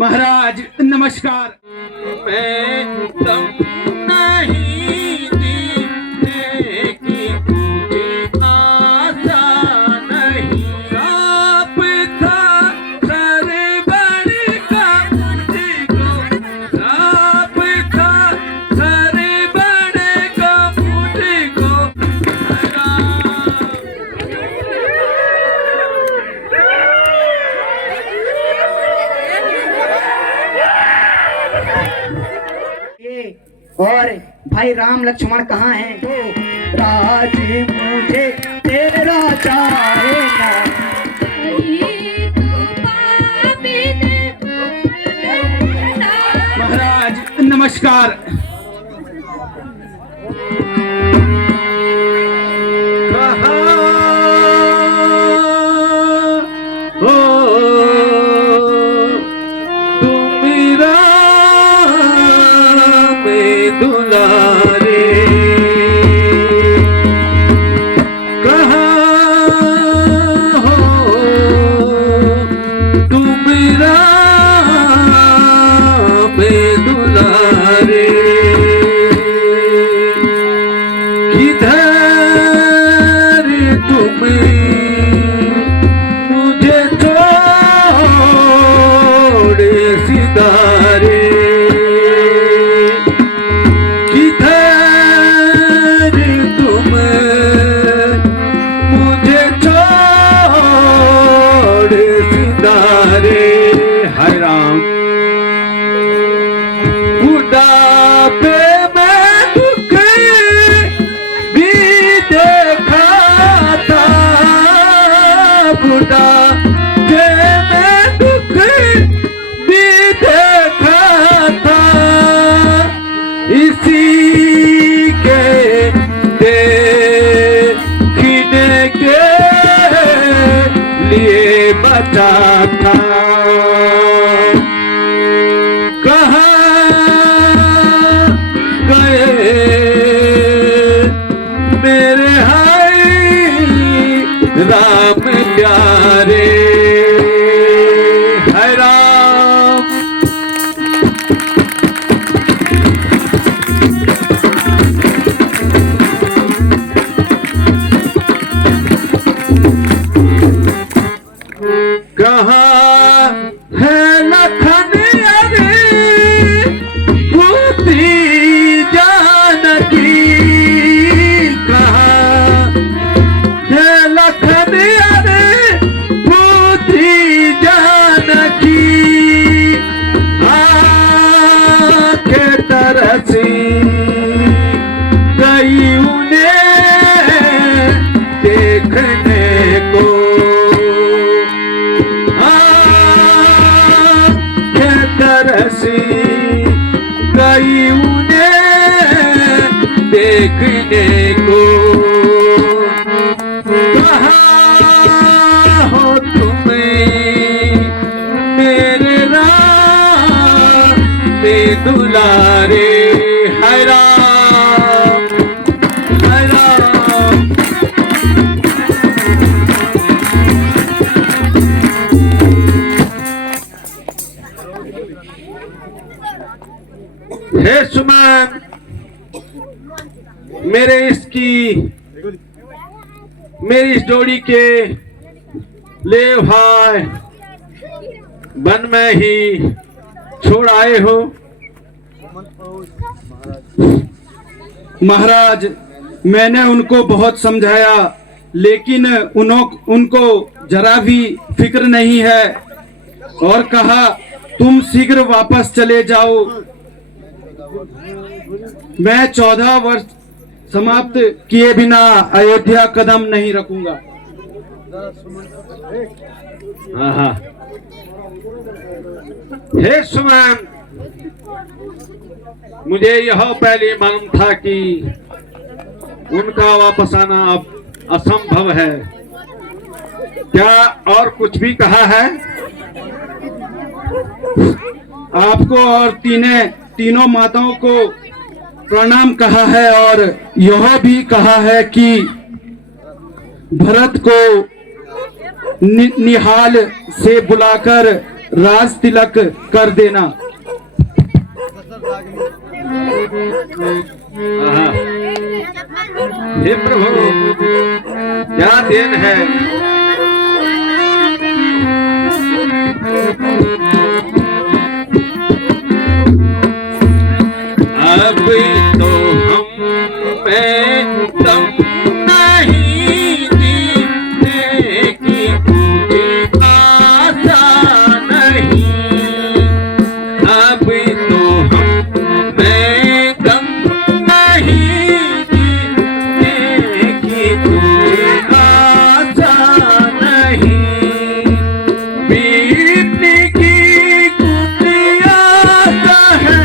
महाराज नमस्कार। मैं तुम नहीं जीने की मुझे आशा नहीं। सांप था सर बड़ का मुझको, सांप था सर बड़ का मुझको। और भाई राम लक्ष्मण कहाँ हैं? तो राज मुझे तेरा चाहे ना। महाराज नमस्कार। दुलारे कहाँ हो तुम दुलारे, किधर तुम मुझे छोड़े सितारे। हाय राम बुढ़ापे में दुख भी देखा था, बुढ़ापे में दुख भी देखा था। इसी के देखने के लिए बचा था। कहाँ गए मेरे हाय राम प्यारे? हाय राम कहाँ है लखन अरे भूती जानकी? कहाँ है लखन अरे भूती जानकी? आंखें तरसी गई उन्हें देखने को, तरसी गई उन्हें देखने को। कहाँ हो तुम मेरे राम में दुलारे? हाय राम हाय राम हे सुमन, मेरी इस जोड़ी के ले भाई वन में ही छोड़ आए हो। महाराज मैंने उनको बहुत समझाया, लेकिन उनको जरा भी फिक्र नहीं है और कहा तुम शीघ्र वापस चले जाओ। मैं 14 वर्ष समाप्त किए बिना अयोध्या कदम नहीं रखूंगा। हे सुमन, मुझे यह पहले मालूम था कि उनका वापस आना अब असंभव है। क्या और कुछ भी कहा है? आपको और तीनों माताओं को प्रणाम कहा है और यह भी कहा है कि भरत को निहाल से बुलाकर राज तिलक कर देना। हे प्रभु, क्या देन है। अब तो हम में दम नहीं जीने की मुझे आशा नहीं। अब तो हम में दम नहीं जीने की मुझे आशा नहीं। बीतने की कुछ आशा है,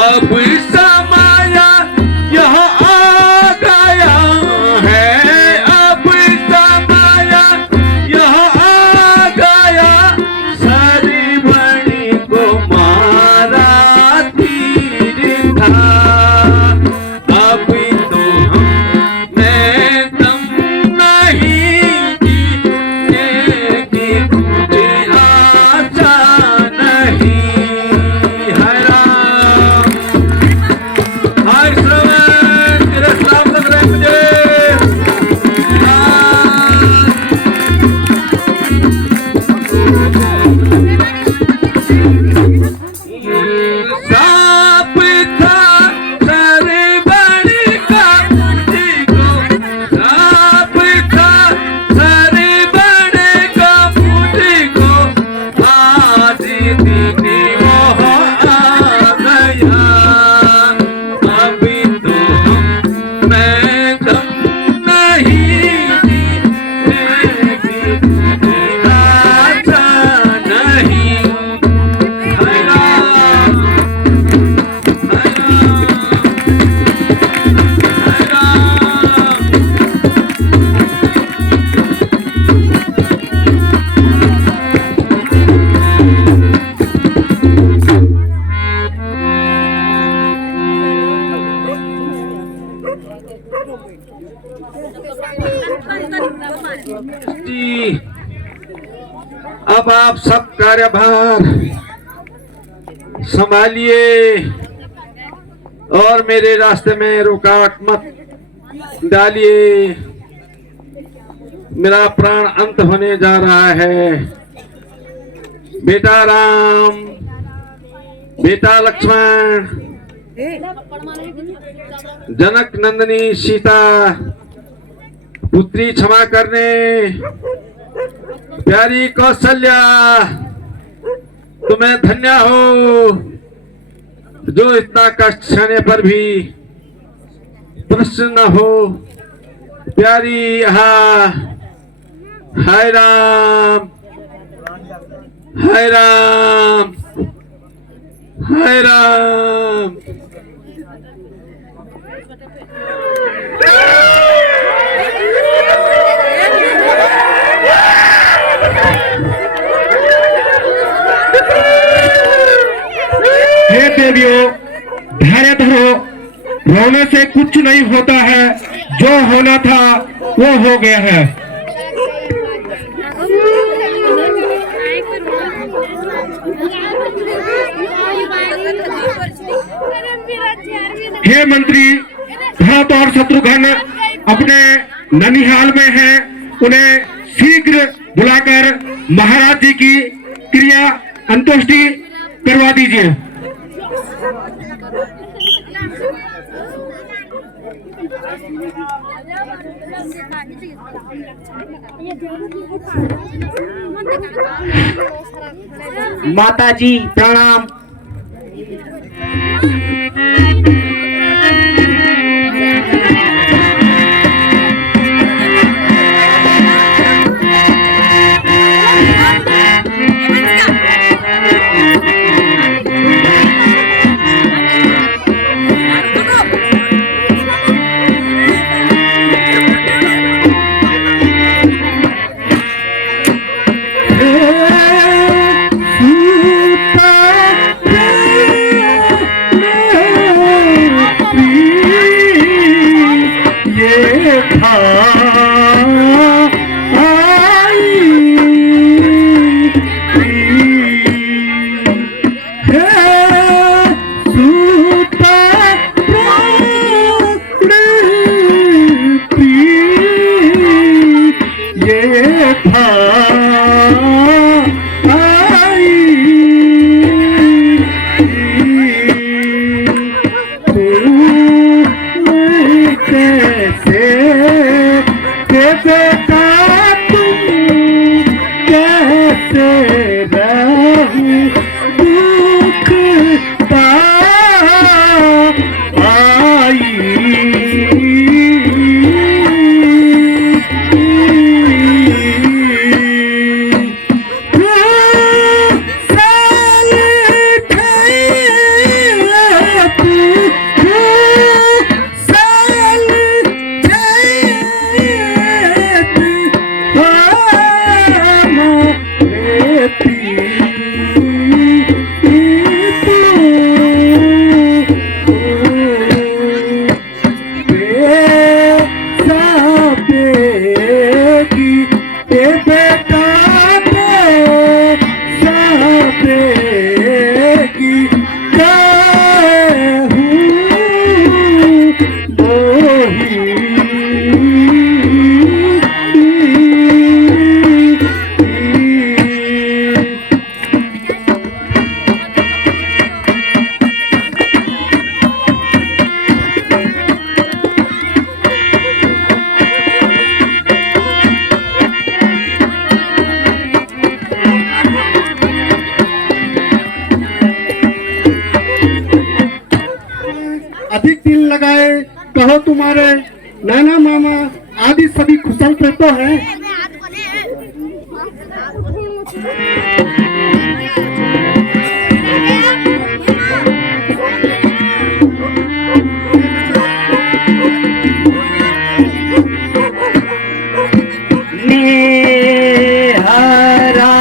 अब समाया यह आ गया है। अब समाया यह आ गया, सारी बड़ी को मारा तीर था। अब तो हम में दम नहीं जीने की मुझे आशा नहीं। जी, अब आप सब कार्यभार संभालिए और मेरे रास्ते में रुकावट मत डालिए। मेरा प्राण अंत होने जा रहा है। बेटा राम, बेटा लक्ष्मण, जनक नंदिनी सीता, पुत्री क्षमा करने, प्यारी कौशल्या, तुम्हें धन्य हो जो इतना कष्ट सहने पर भी प्रसन्न हो। प्यारी हाय राम, हाय राम, हाय राम। हे देवियों, धैर्य धरो, रोने से कुछ नहीं होता है। जो होना था वो हो गया है। हे मंत्री, भरत और शत्रुघ्न अपने ननिहाल में हैं। उन्हें शीघ्र बुलाकर महाराज जी की क्रिया अंत्येष्टि करवा दीजिए। माता जी प्रणाम। कैसे के बेटा तुम कैसे रहूं दुख का अधिक दिल लगाए कहो तुम्हारे नाना मामा आदि सभी कुशल पे तो है। हरा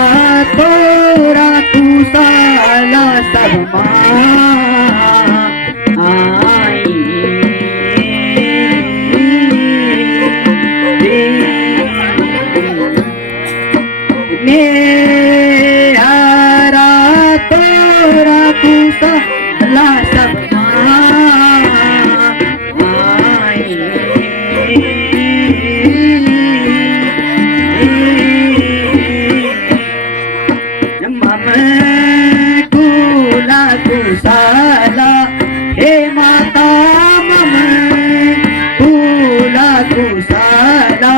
तोरा तू साला सब हरा तोरा तू साला सब साला हे माता मम भूला तू साला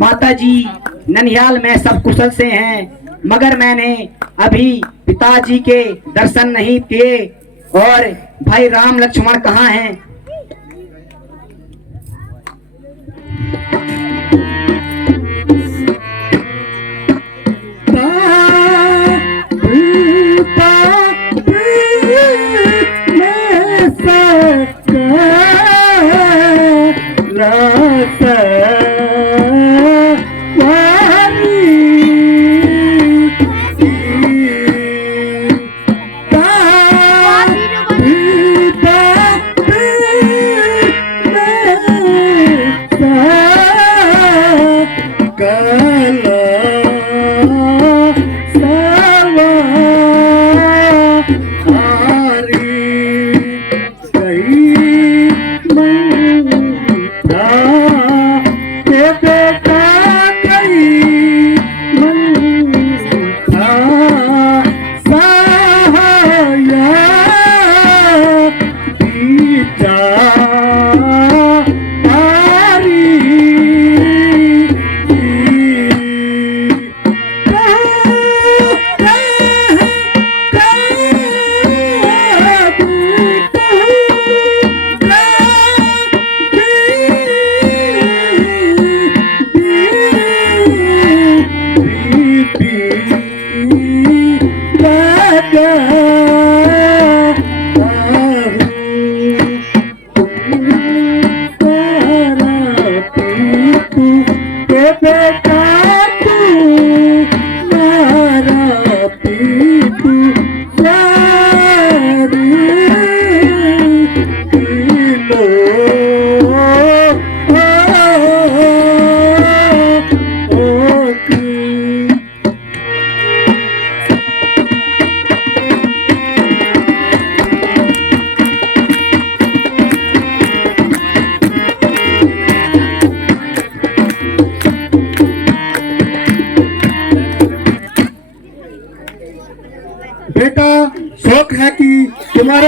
माताजी ननिहाल में सब कुशल से हैं, मगर मैंने अभी पिताजी के दर्शन नहीं किए। और भाई राम लक्ष्मण कहाँ हैं?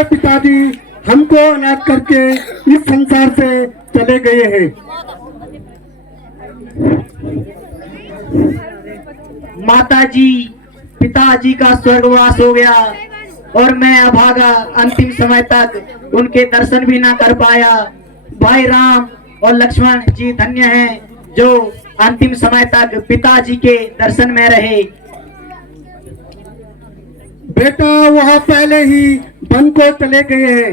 हमारे पिताजी हमको अनाथ करके इस संसार से चले गए हैं। माताजी पिताजी का स्वर्गवास हो गया और मैं अभागा अंतिम समय तक उनके दर्शन भी ना कर पाया। भाई राम और लक्ष्मण जी धन्य हैं जो अंतिम समय तक पिताजी के दर्शन में रहे। बेटा वहाँ पहले ही वन को चले गए हैं।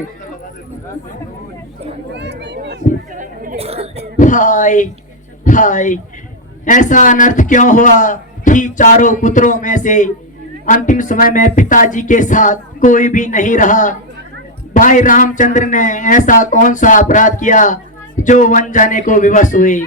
हाय हाय, ऐसा अनर्थ क्यों हुआ कि चारों पुत्रों में से अंतिम समय में पिताजी के साथ कोई भी नहीं रहा। भाई रामचंद्र ने ऐसा कौन सा अपराध किया जो वन जाने को विवश हुए।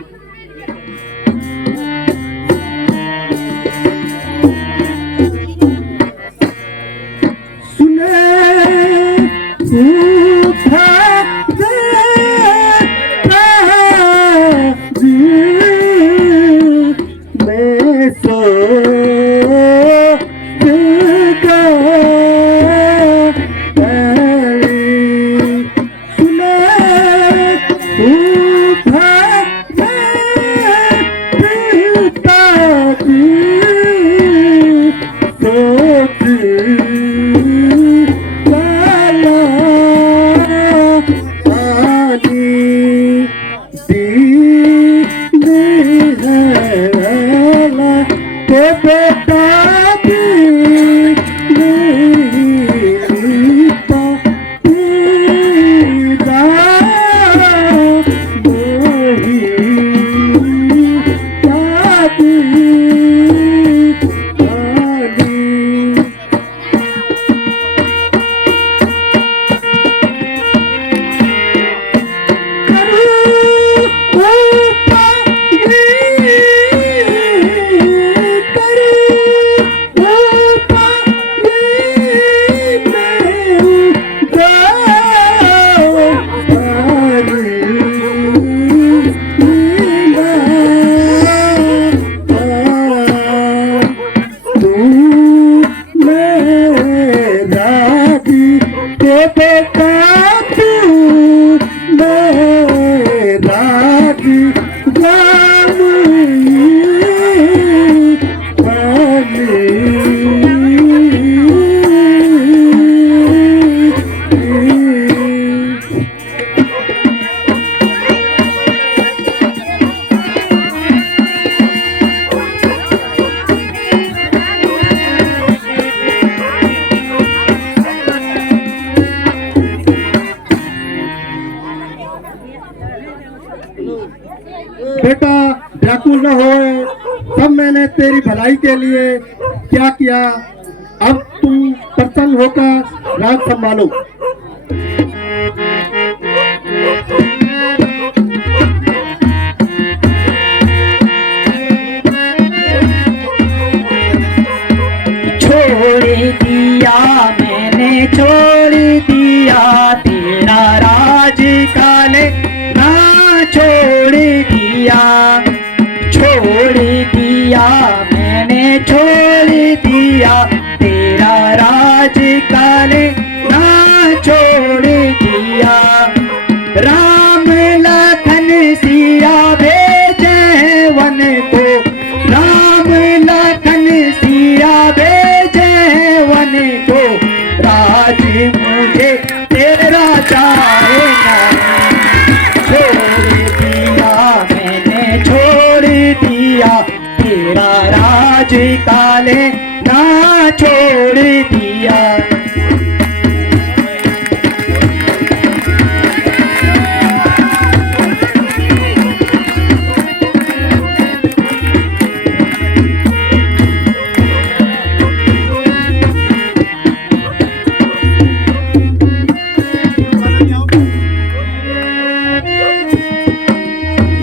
बेटा व्याकुल न हो, सब मैंने तेरी भलाई के लिए क्या किया। अब तुम प्रसन्न होकर राज संभालो। छोड़ दिया मैंने, छोड़ दिया तेरा राज काले ना, छोड़ दिया, छोड़ दिया मैंने, छोड़ दिया तेरा राज काले ना, छोड़ दिया। राम लखन सिया भेजे वन को, राम लखन सिया भेजे वन को, राज मुझे तेरा चाहे नहीं। छोड़ दिया मैंने, छोड़ दिया तेरा राज काले ना, छोड़ दिया।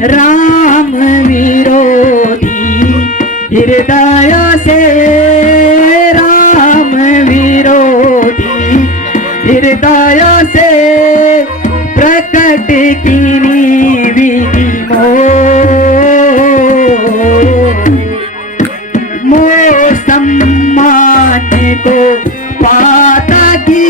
राम विरोधी हृदय से, राम विरोधी हृदय से, प्रकट कीनी विधि मोह सम्मान को पाता की,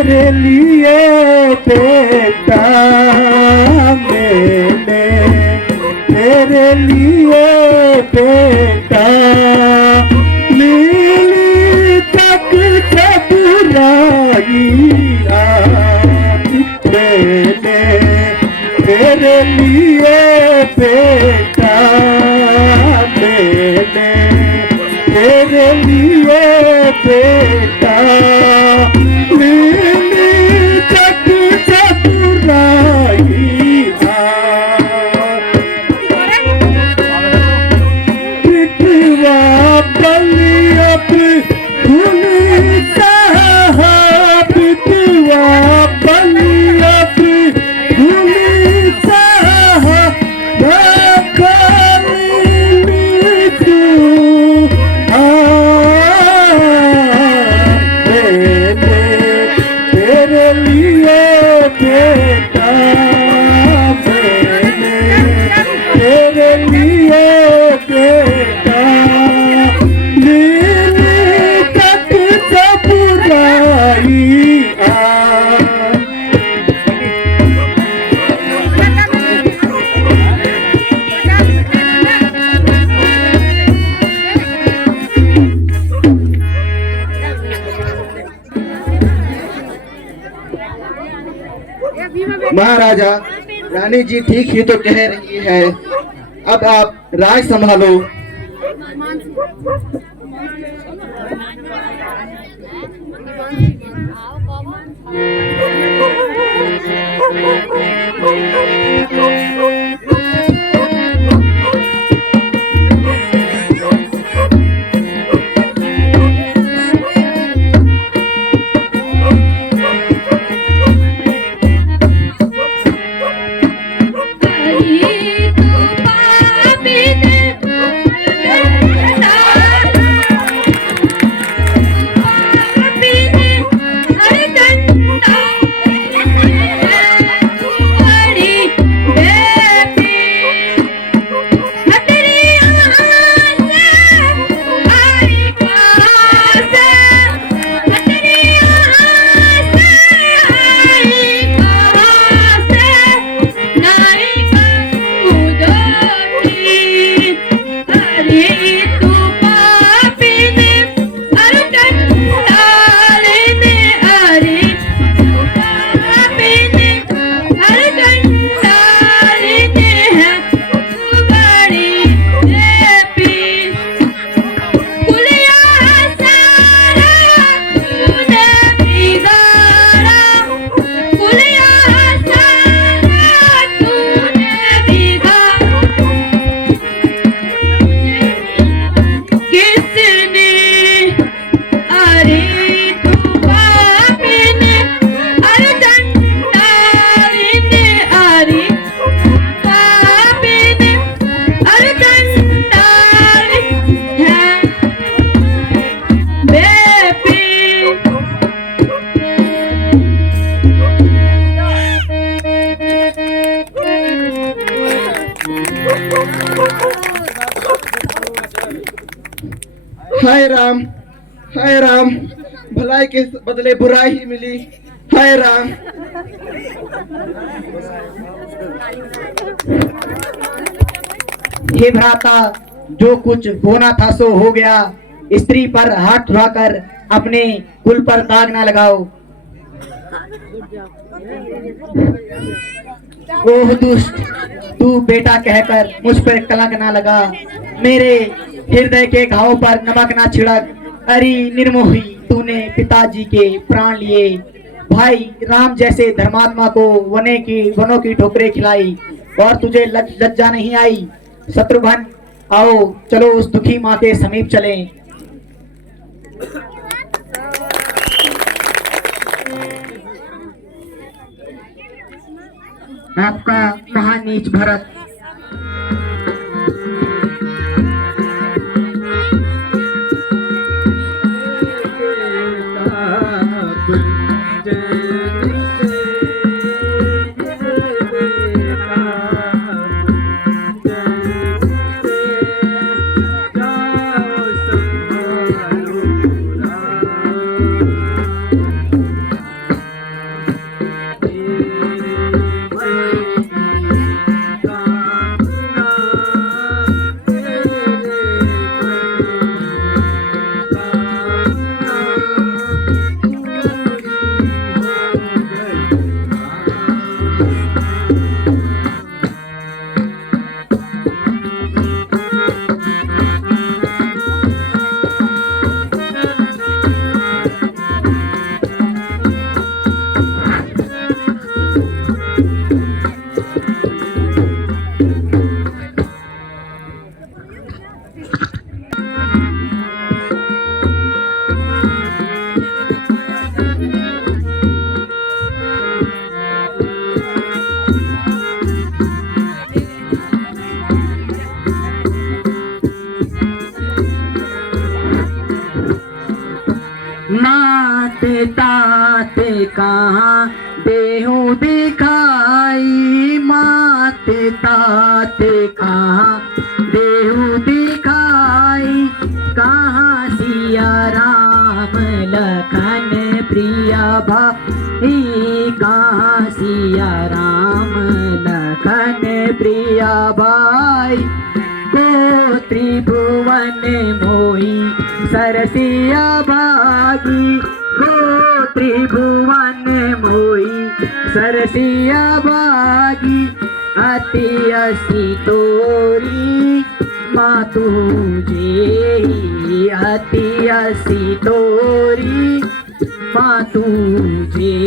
तेरे लिए बेटा मैंने तेरे लिए बेटा नीली तक घबराई मैंने तेरे लिए बेटा मैंने तेरे लिए बेटा नीली तक घबराई पिटवा बलिया भूली साहा पिटवा बलिया भूली साहा तेरे लिए बेटा मैंने तेरे लिए बेटा नीली तक घबराई महाराजा रानी जी ठीक ही तो कह रही है, अब आप राज संभालो। हाय राम, भलाई के बदले बुराई ही मिली। हाय राम। हे भ्राता, जो कुछ होना था सो हो गया। स्त्री पर हाथ उठाकर अपने कुल पर दाग ना लगाओ। ओह दुष्ट, तू बेटा कहकर मुझ पर कलंक ना लगा। मेरे हृदय के घावों पर नमक ना छिड़क। अरे निर्मोही, तूने पिताजी के प्राण लिए। भाई राम जैसे धर्मात्मा को वनों की ठोकरें खिलाई और तुझे लज्जा नहीं आई। शत्रुघ्न, आओ चलो उस दुखी माँ के समीप चलें। आपका महान नीच भरत मात तात कहाँ देहूं दिखाई, मात तात कहाँ देहूं दिखाई, कहाँ सिया राम लखन प्रिया भाई, कहाँ सिया राम लखन प्रिया भाई, को त्रिभुवन मोही सरसिया भागी, को त्रिभुवन मोही सरसिया भागी, अति असी तोरी माँ तुझे, अति असी तोरी माँ तुझे।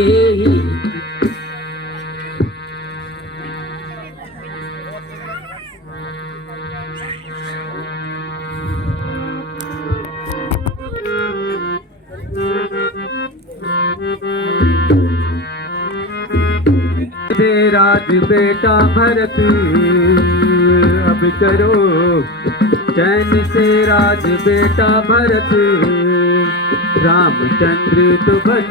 से राज बेटा भरत अब करो, चैन से राज बेटा भरत, रामचंद्र तो वन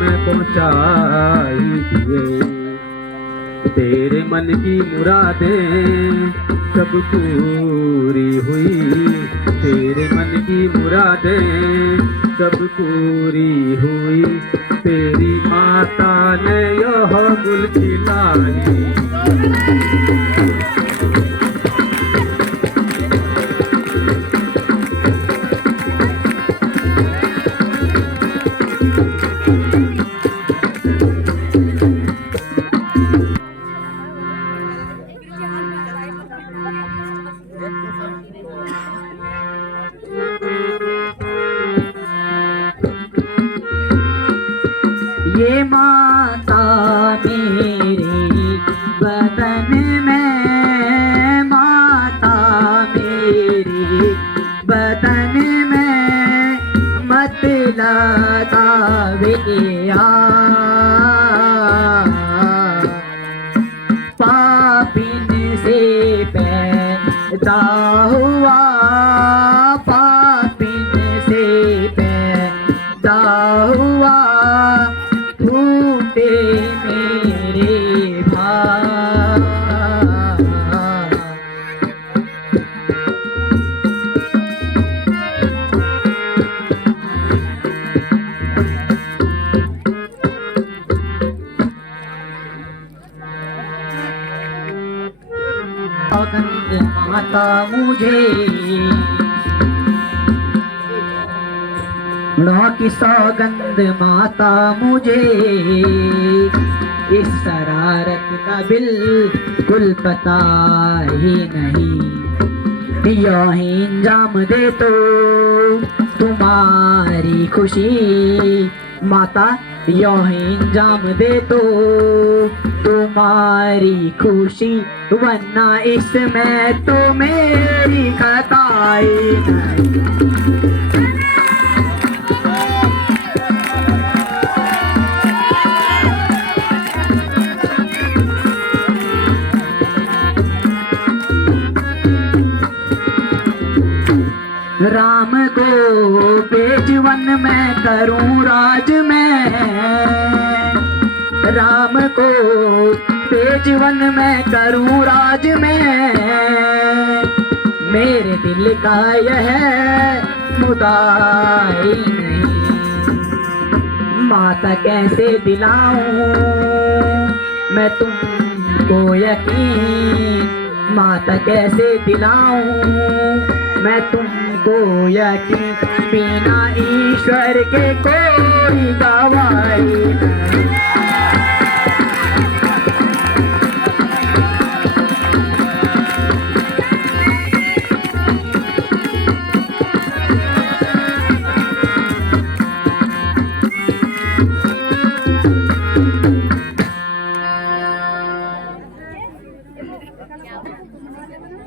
में पहुँचाई दिए, तेरे मन की मुरादें सब पूरी हुई, तेरे मन की मुरादें सब पूरी हुई, तेरी माता ने यह गुल खिलाई। ये माता मेरी बदन में, माता मेरी बदन में, मत लगावे पापिन से पैदा हुआ, पापिन से पैदा हुआ, फूटे मेरे भाई। सौगंध माता मुझे, माँ की सौगंध माता मुझे, इस शरारत का बिल्कुल पता ही नहीं, यूं ही इंजाम दे तो तुम्हारी खुशी, माता यूं ही इंजाम दे तो तुम्हारी खुशी, वरना इसमें तो मेरी खताई नहीं। राम को बेजवन में करूं राज में, राम को बेजवन में करूं राज में, मेरे दिल का यह मुदाई नहीं, माता कैसे दिलाऊं मैं तुमको यकीन, माता कैसे दिलाऊं मैं तुमको यकीन, बिना ईश्वर के कोई गवाही नहीं।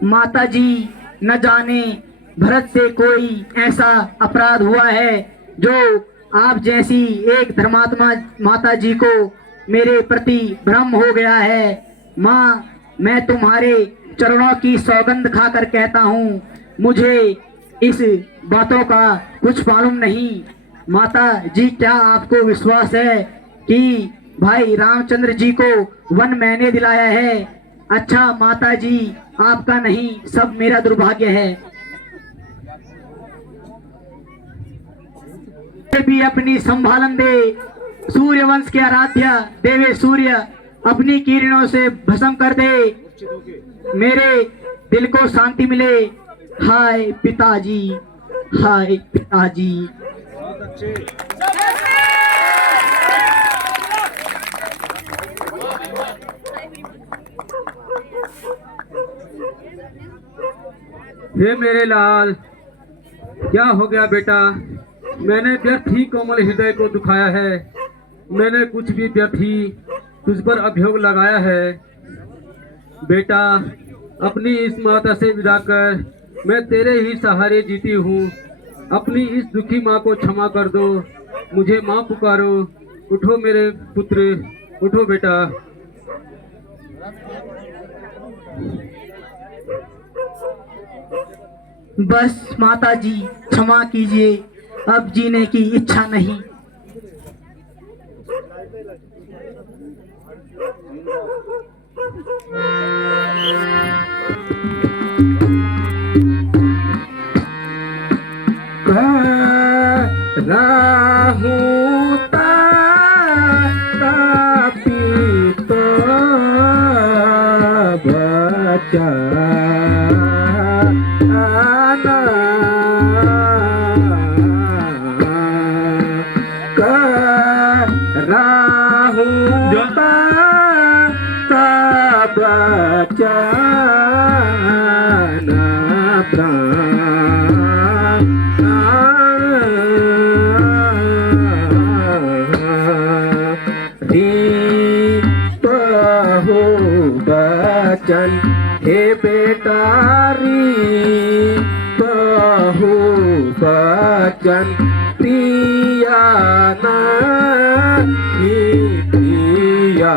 माता जी न जाने भरत से कोई ऐसा अपराध हुआ है जो आप जैसी एक धर्मात्मा माता जी को मेरे प्रति भ्रम हो गया है। माँ, मैं तुम्हारे चरणों की सौगंध खाकर कहता हूँ, मुझे इस बातों का कुछ मालूम नहीं। माता जी, क्या आपको विश्वास है कि भाई रामचंद्र जी को वन मैंने दिलाया है? अच्छा माता जी, आपका नहीं, सब मेरा दुर्भाग्य है। भी अपनी संभालन दे, सूर्य वंश के आराध्य देवे सूर्य अपनी किरणों से भस्म कर दे, मेरे दिल को शांति मिले। हाय पिताजी, हाय पिताजी। हे मेरे लाल, क्या हो गया बेटा? मैंने व्यर्थ ही कोमल हृदय को दुखाया है। मैंने कुछ भी व्यर्थ ही तुझ पर अभियोग लगाया है। बेटा, अपनी इस माता से विदा कर, मैं तेरे ही सहारे जीती हूँ। अपनी इस दुखी माँ को क्षमा कर दो, मुझे माँ पुकारो। उठो मेरे पुत्र, उठो बेटा। बस माता जी, क्षमा कीजिए, अब जीने की इच्छा नहीं। बचन हे बेटारी बहु बचन प्रिया नहीं प्रिया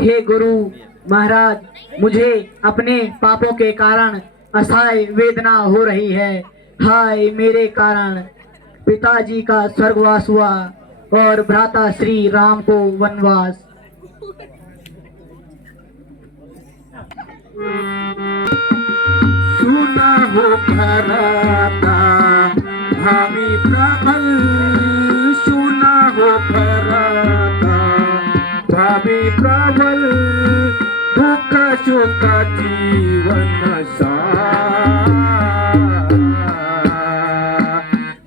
हे गुरु महाराज, मुझे अपने पापों के कारण असहाय वेदना हो रही है। हाय मेरे कारण पिताजी का स्वर्गवास हुआ और भ्राता श्री राम को वनवास। सुना हो भराता भावी प्रबल, सुना हो भराता भावी प्रबल, दुख सुख जीवन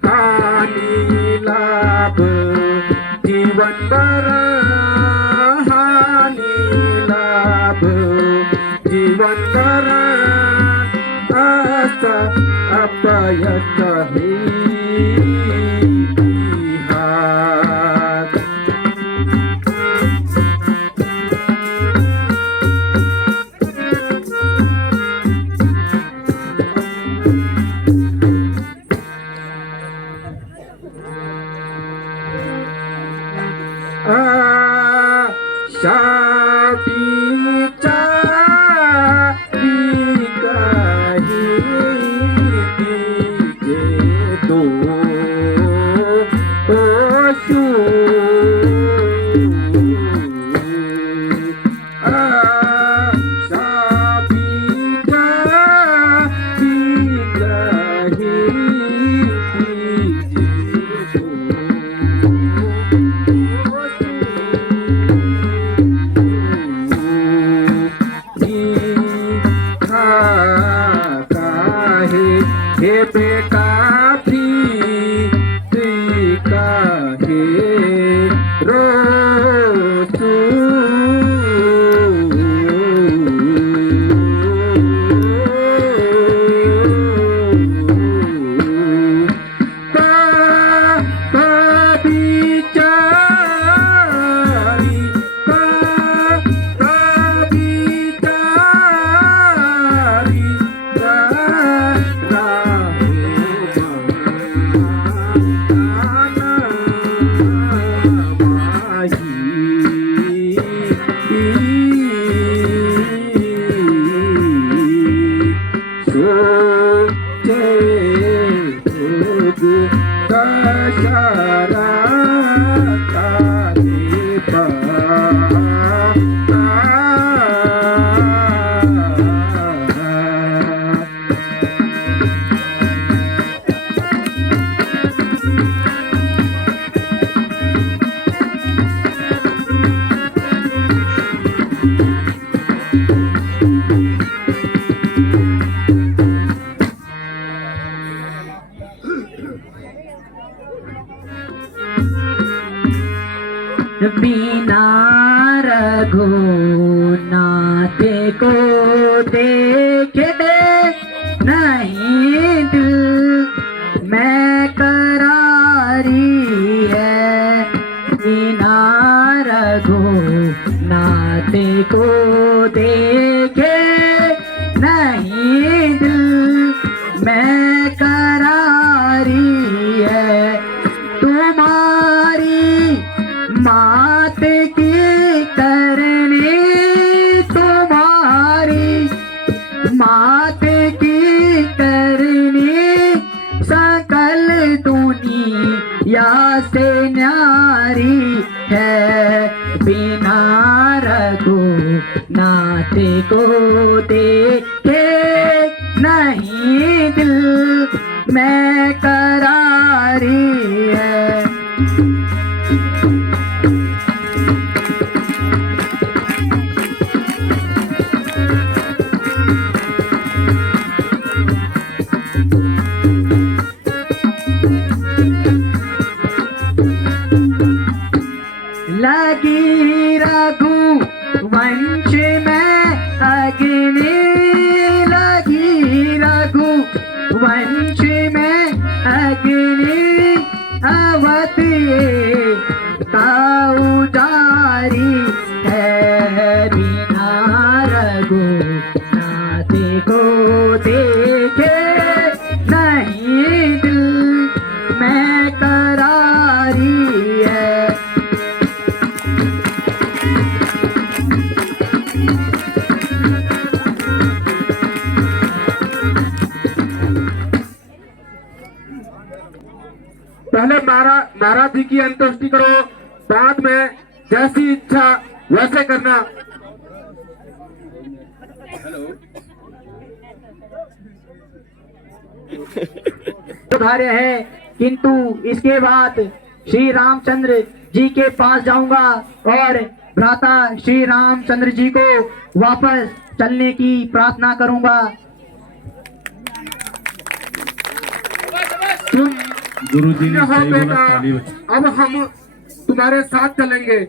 हानि लाभ जीवन बर, हानि लाभ जीवन बर, आशा अपयश दो काफी काहे रोसू बिना रघुनाथ को देखे नहीं दिल मैं करारी है। बिना रघुनाथ को देखे नहीं दिल मैं करारी है। तुम्हारी मात की करनी तुम्हारी मात की करनी सकल दुनिया से न्यारी है। बिना रघुनाथ को देखे नहीं दिल मैं करारी है। लगी रघुवंश में अग्नि लगी रघुवंश में अग्नि अवध का उजारी है। बिना रघुनाथ को देखे नहीं दिल मैं करारी है। पहले महाराज जी की अंत्येष्टि करो, बाद में जैसी इच्छा वैसे करना। कार्य है, किंतु इसके बाद श्री रामचंद्र जी के पास जाऊंगा और भ्राता श्री रामचंद्र जी को वापस चलने की प्रार्थना करूंगा। तुम गुरुजी ने सही बोला, ताली बजाओ। अब हम तुम्हारे साथ चलेंगे।